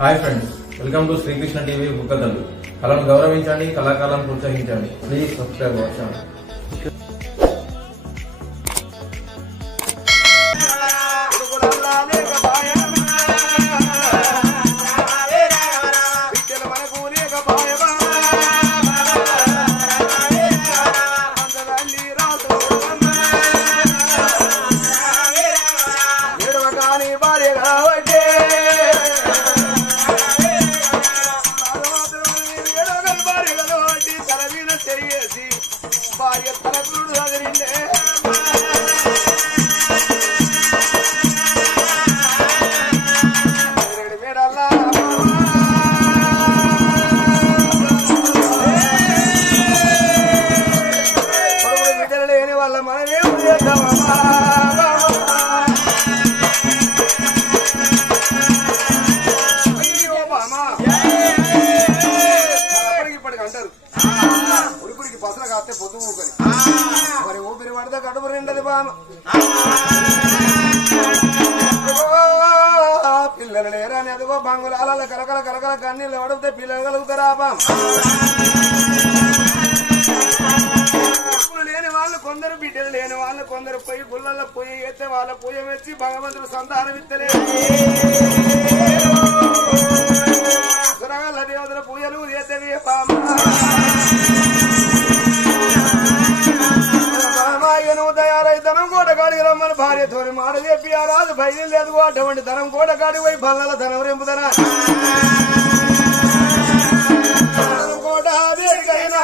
Hi friends, welcome to Srikrishna TV బుక్కదల్లు. కళను గౌరవించండి, కళాకారులను ప్రోత్సహించండి. Please subscribe our channel. మరి ఊపిరి పడితే కడుపు నిండది బామ. పిల్లలు లేరని అదిగో బంగుళాల కలకల కలకల కన్నీళ్ళు పడితే పిల్లలు కలుగుతారా బామ. లేని వాళ్ళు కొందరు, బిడ్డలు లేని వాళ్ళు కొందరు పొయ్యి గుళ్ళల్లో పొయ్యి ఎత్తే వాళ్ళ పొయ్యి వచ్చి భగవంతుడు సంతానం ఇస్తలేదు. సురగల్ల దేవతల పూజలు ఎత్తవి బామ. నువ్వు తయారై ధనం కోటకాడికి రమ్మని భార్యతో మాట చెప్పి ఆ రాజు భయం లేదు. అటువంటి ధనం కోటకాడి పోయి బల్లల ధనం రెంపుదనా కోట వేడికైనా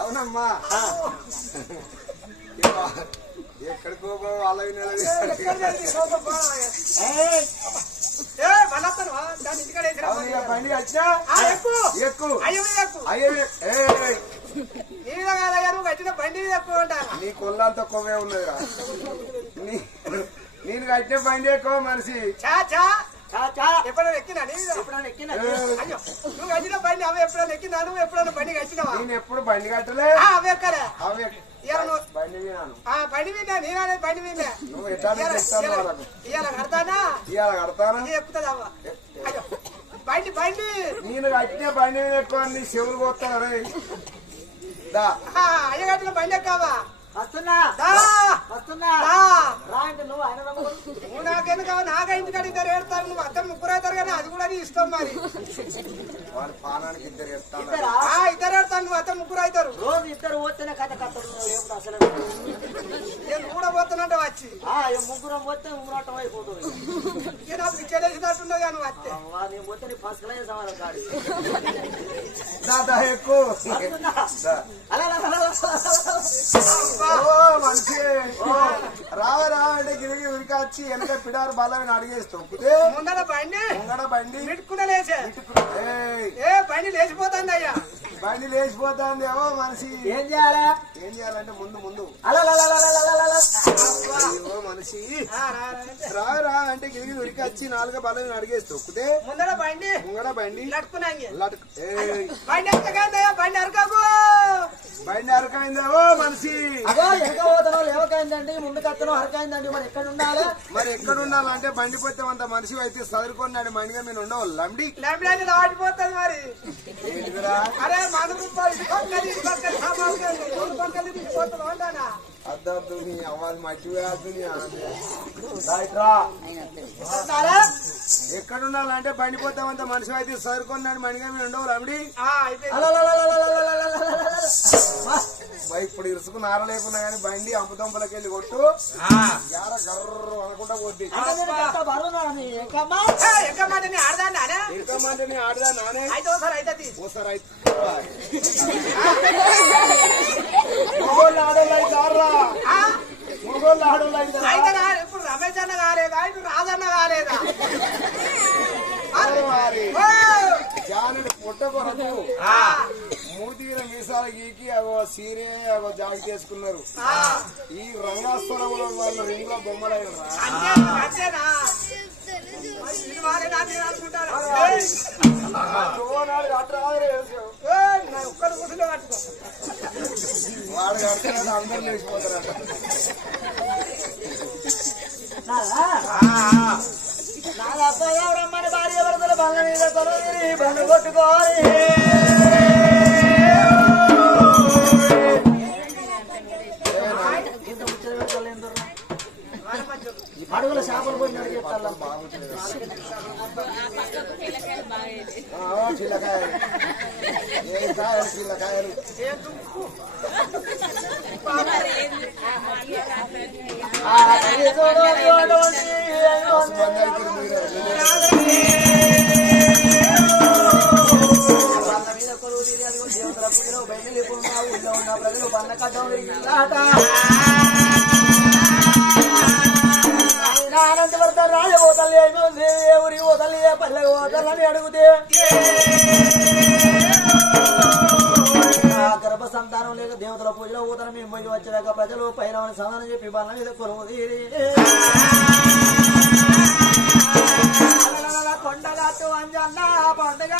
అవునమ్మా ఎక్కడికో వాళ్ళకి బండి వచ్చినా ఎక్కువ కట్టిన బండి ఎక్కువ నీ కొల్లంతా కొవ్వే ఉన్నదిరా నేను కట్టిన బండి ఎక్కువ మనిషి ఎప్పుడైనా ఎక్కినా అయ్యో నువ్వు కట్టిన బండి అవి ఎప్పుడైనా ఎక్కినా నువ్వు ఎప్పుడైనా బండి కట్టినావా నేను ఎప్పుడు బండి కట్టలే అవి ఎక్కడే బండి వినాను బండి విన్నా నేనే బండి విన్నా నువ్వు ఎట్లా ఇవాళ కడతానా కడతానా ఎక్కుతుందవ్వ అయ్యో బండి బండి నేను కట్టిన బండి మీద ఎక్కువ నీ చెవులు పోతాను రే అయ్య కట్టిన బండి ఎక్కావా వస్తున్నా రాంటే నువ్వు ఆయన నువ్వు నాకెందుకు నాగా ఇంటికాడ ఇద్దరు ఏడతారు నువ్వు అద్దరు ముగ్గురు అవుతారు కానీ అది కూడా నీ ఇష్టం మరి వాళ్ళ పానానికి ఇద్దరు ఇద్దరు ఏడతాను నువ్వు అద్దరు ముగ్గురు అవుతారు రోజు ఇద్దరు పోతేనే కథ కథలు అసలు నేను కూడా పోతానంటే వచ్చి ముగ్గురం పోతే ముగ్గురాటం అయిపోతుంది నాకు పిచ్చేసినట్టున్నాగా నువ్వు వస్తే నేను పోతే నీ ఫస్ట్ క్లాస్ సమానం కాదు ఎక్కువ మనిషి రావరా అంటే గిరిగి ఉరికి వచ్చి వెనక పిడారు బలని అడిగేస్తాం ముందర బండి పెట్టుకున్నా బండి లేచిపోతుంది అయ్యా బండి లేచిపోతుంది ఏమో మనిషి ఏం చేయాలంటే ముందు మనిషి రావరా అంటే గిరిగి ఉరికి వచ్చి 4 బలని అడిగేసి తొక్కితే ముందర బండి బండి అరకైందేవో మనిషి పోతానో లేవకైందండి ముందుకు వస్తానో అరకైందండి మరి ఎక్కడ ఉండాలి అంటే బండి పోతే అంత మనిషి అయితే చదువుకున్నాడు బండిగా మీరు ఉండవు లంబడి దాటిపోతుంది మరి అరే మన అద్దద్దు నీ అవ్వాలి మట్టి వేయద్దు ఎక్కడ ఉండాలంటే బండి పోతే అంత మనిషి అయితే చదువుకున్నాడు బండిగా మీరు ఉండవు లంబడి ఇప్పుడు ఇరుసుకు నార లేకున్నా కానీ బండి అంపుతంపులకి వెళ్ళి కొట్టు గర్ర అనుకుంటా పోద్ది ఎక్కమంటే ఆడదా నానే ఓసారి మొగోళ్ళు ఆడోళ్ళు అయితే ఇప్పుడు రమేష్ అన్న కాలేదా ఇప్పుడు రాజన్న కాలేదా జానుడు పుట్ట కొరకు మూతి మీద మీసాల గీకి అగో సీరే అగో జాకెట్ చేసుకున్నారు ఈ రంగాస్థలంలో వాళ్ళు రింగ్ లో బొమ్మలైన వాడు కడుతున్నాడు అందరు లేచిపోతారట నాకు అబ్బాయి రమ్మని భార్య భర్తలు బంగ మీద కొలువురి బంగ కొట్టుకోవాలి అడుగుల చేపలు పోయి చెప్తాను చిల్లకాయలు దేవతల పూజలో బయట లేకుండా ఊళ్ళో ఉన్న ప్రజలు బండ కట్టం అనంతవర్ధన్ రాజ పోతలు ఏమి ఊరి పోతలు ఏ పల్లె పోతలని అడిగితే గర్భ సంతానం లేక దేవతల పూజలో పోతలు మేము పోయి వచ్చేదాకా ప్రజలు పైన సమానం చెప్పి బండ్ల మీద కొలువు కొండగట్టు అంజన్న పండుగ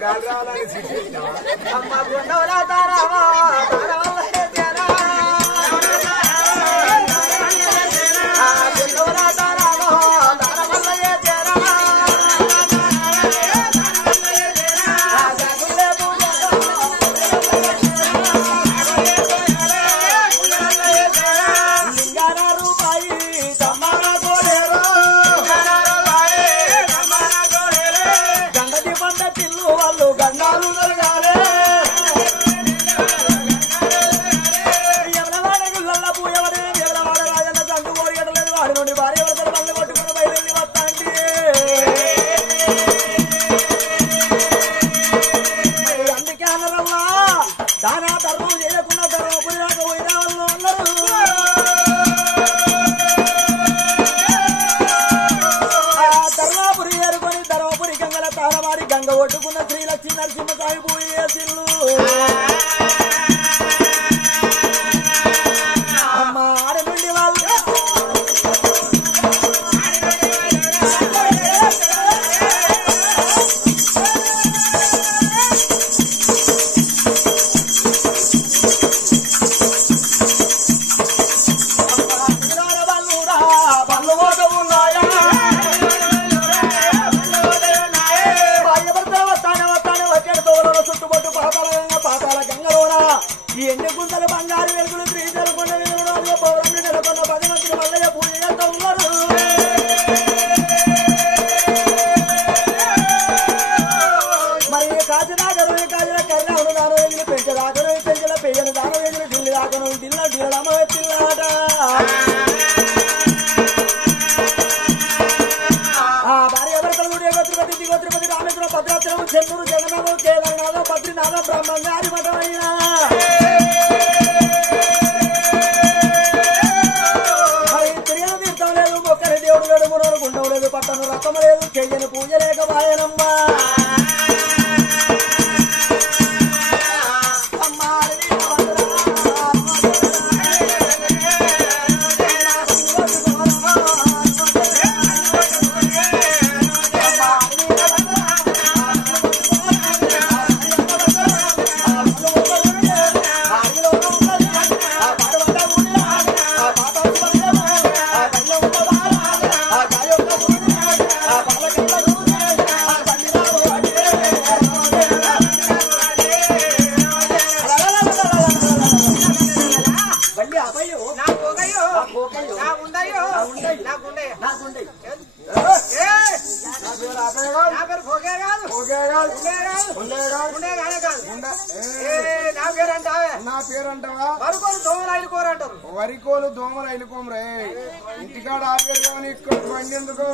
గాలి రావాలని సిద్ధేసినావా అమ్మ గుండవలా తారావా తారవల్ల చేరా గుండవలా తారావా తారవల్ల చేరా జగులే పూజలో లింగార రూపాయి సమ్మాన గోడేరో గంగది పంట తిల్లు వాళ్ళు గండాలు దొరగాలే ఎవరవాడ గుళ్ళ పూయవరే ఎవరవాడ రాజన్న సంటు కోరిగడలేదు వాడి నుండి భార్య వరదలు బల్ల కొట్టుకుని బయలుదేరి వస్తాండి అందుకే అన్నరల్లా దానా ధర్మం చేయకుండా ధర్మపురి దాకా పోయిన వాళ్ళు అన్నారు ధర్మాపురి ఏరుకొని ధర్మపురి గంగల తాళమాడి గంగ ఒడ్డుకున్న శ్రీలక్ష్మి నరసింహస్వామి పూజ చేసిల్లు అమ్మ ఆడ నుండి వాళ్ళు బళ్ళు పోత ఉన్నాయా చుట్టుపట్టు పాతాల గంగలోన ఈ ఎన్ని గుంతలు బంగారు వెలుగులు శ్రీశైలం కొండ పౌరాన్ని నెలకొన్న 10 మంది మల్లయ్య పూజ చేస్తూ ఉన్నారు మరి కాజునాగరు కాజుల కర్ణాలు దానం వెళ్ళి పెంచదాకను పెంచల పెయ్యను దానం వెళ్ళి ఢిల్లి దాకను ఢిల్ల ఢిల్లమ్మ వచ్చిల్లాట భార్య భర్తలు తిరుపతి తిరుపతి రామేశ్వరం భద్రాచలం చెన్నూరు జగన్నాథం కేదారనాథం బద్రీనాథం బ్రహ్మంగారి మఠమైనా మరి తిరిగిన తీర్థం లేదు మొక్కని దేవుడు లేడు మునోడు గుండం లేదు పట్టణం రథం లేదు చెయ్యని పూజ లేక బాయనమ్మా నా పేరంటావా వరికోలు దోమలు అయిలుకోమరే ఇంటికాడ ఆపేరు కానీ ఇక్కడ బండి ఎందుకో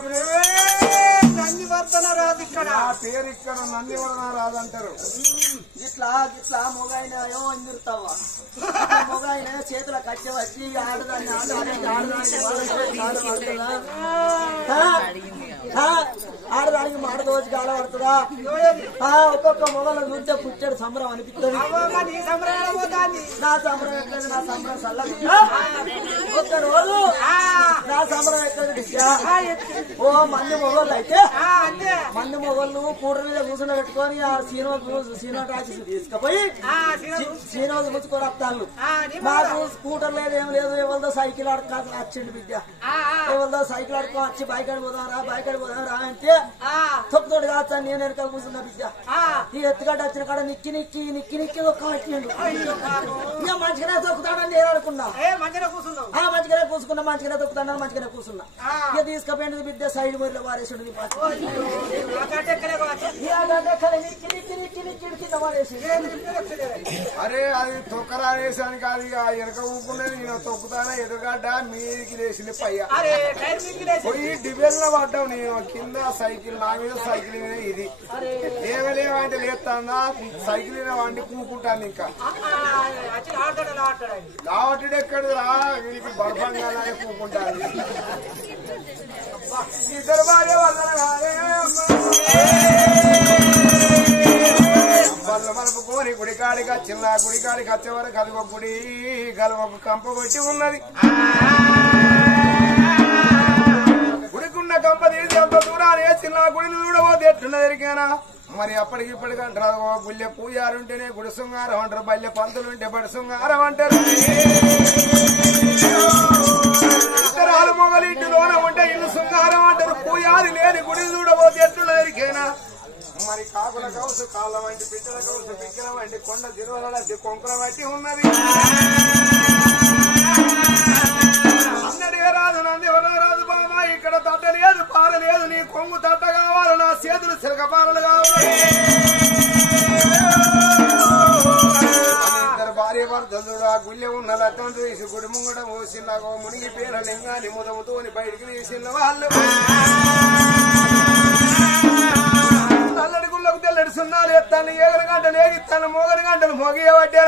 నంది వర్తన రాదు ఇక్కడ నా పేరు ఇక్కడ నంది వరణ రాదంటారు ఇట్లా ఇట్లా మొగాయిన ఏమో ఇందుతావా మొగాయిన చేతుల కట్టె వచ్చి ఆడదాన్ని ఆడదానికి మాట దోచి కాల పడుతుందా ఒక్కొక్క మొగలను చూస్తే పుట్టాడు సంబరం అనిపిస్తుంది నా సంబరం ఎక్కదు నా సంబరం చల్లగా ఒక్క రోజు నా సంబరం ఎక్కదు ఓ మంది మొగోళ్ళు అయితే మంది మొగోళ్ళు కూటర్ మీద కూర్చుని పెట్టుకొని ఆ సీనో టాక్సీ తీసుకుపోయి సీనో ముచ్చుకొని వస్తాను మాకు స్కూటర్ లేదు ఏం లేదు ఎవరిదో సైకిల్ వచ్చిండు బిడ్డ ఎవరిదో సైకిల్ ఆడుకో వచ్చి బైక్ ఆడిపోదారా అంటే తొక్కుతోడు కాదు నేను వెనకాల కూర్చున్నా బిడ్డ ఈ ఎత్తుగడ్డ వచ్చిన కాడ నిక్కి ఒక్క వచ్చిండు ఇక మంచిగానే తొక్కుతాడని నేను అనుకున్నా మంచిగానే కూర్చున్నా మంచిగానే మంచిగానే కూర్చున్నా ఇక తీసుకుపోయినది బిడ్డ సైడ్ మరిలో వారేసుడు కింద వారేసి అరే అది తొక్కరా వేసానికి అది వెనక ఊపుకునేది నేను తొక్కుతానా ఎదురుగడ్డ మీదికి లేచింది పయ్య పోయి డిబెల్ లో పడ్డావు నేను కింద సైకిల్ నా మీద సైకిల్ మీద ఇది లేవలేవంటే లేస్తానా సైకిల్ మీద వండి కూకుంటాను ఇంకా లావట్టుడు ఎక్కడరా వీరికి బడపంగా కూకుంటాను ఇద్దరు భార్య వాళ్ళు మలుపుకొని గుడికాడికి వచ్చిన గుడికాడికి వచ్చే వరకు అది ఒక గుడి గలవకు కంప కొట్టి ఉన్నది గుడికున్న కంప తీసి అంత దూరాన్ని చిన్న గుడిని చూడబోతే ఎట్లున్నది ఎరికేనా మరి అప్పటికి ఇప్పటికంటారు గుళ్ళె పూజారుంటేనే గుడి శృంగారం అంటారు బల్లె పంతులుంటే బడి శృంగారం అంటారు ఇతరాలు మొగలు ఇంటిలోన ఉంటే ఇల్లు శృంగారం అంటారు పూజారి లేని గుడిని చూడబోతే ఎట్లున్నది ఎరికేనా మరి కాకుల కౌసు కాళ్ళ వంటి పిట్టల కౌసు పిక్కల వంటి కొండ తిరువల కొంకుల వంటి ఉన్నది అన్నడిగా రాదు నంది రాదు బాబా ఇక్కడ తట్ట లేదు పాల లేదు నీ కొంగు తట్ట కావాలి నా చేతులు సిరకపాలలు కావాలి ఇద్దరు భార్య భర్తలు ఆ గుళ్ళె ఉన్న లక్కం తీసి గుడి ముంగడ మోసిన మునిగి పేర లింగాన్ని ముదముతోని బయటికి తీసిన వాళ్ళు నల్లడి గుళ్ళకు తెల్లడి సున్నాలు ఎత్తాను ఏగని గంటలు ఏగిస్తాను మోగని గంటలు మోగియబడ్డా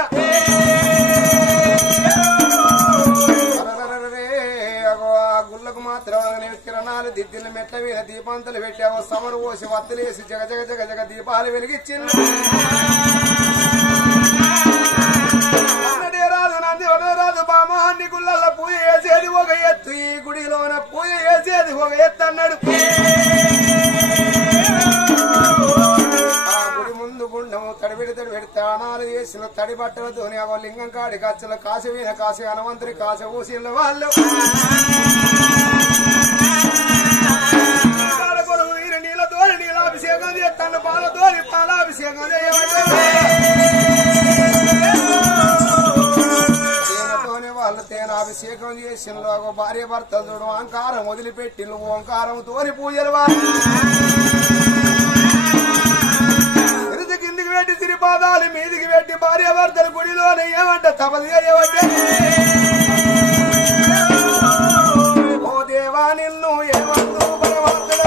ఆ గుళ్ళకు మాత్రం కిరణాలు దిద్దిన మెట్ల మీద దీపాంతలు పెట్టావు సమరు పోసి వత్తులేసి జగ జగ జగ జగ దీపాలు వెలిగించింది రాదు నంది రాదు బామా అన్ని గుళ్ళల్లో పూజ చేసేది ఒక ఎత్తు ఈ గుడిలోన పూజ చేసేది ఒక ఎత్తు అన్నాడు గుండము తడిబిడి తానాలు చేసిన తడి బట్టలతోని ఆ లింగం కాడి కచ్చల కాసి వీణ కాసి హనుమంతుని కాసి ఊసిన వాళ్ళు వీరు నీళ్ళతోని నీలాభిషేకం చేస్తాను పాలతోని పాలాభిషేకం తేనతోని వాళ్ళు తేనాభిషేకం చేసిన భార్య భర్తలు చూడు ఓంకారం వదిలిపెట్టి ఓంకారం తోని పూజలు వాళ్ళు కిందికి పెట్టి తిరిపాదాలు మీదికి పెట్టి భార్య భర్తలు గుడిలోనే ఏమంట తపది చేయవద్దే ఓ దేవా నిన్ను ఏమందు బలవంతుల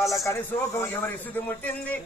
వాళ్ళ కని శోకం ఎవరి సుది ముట్టింది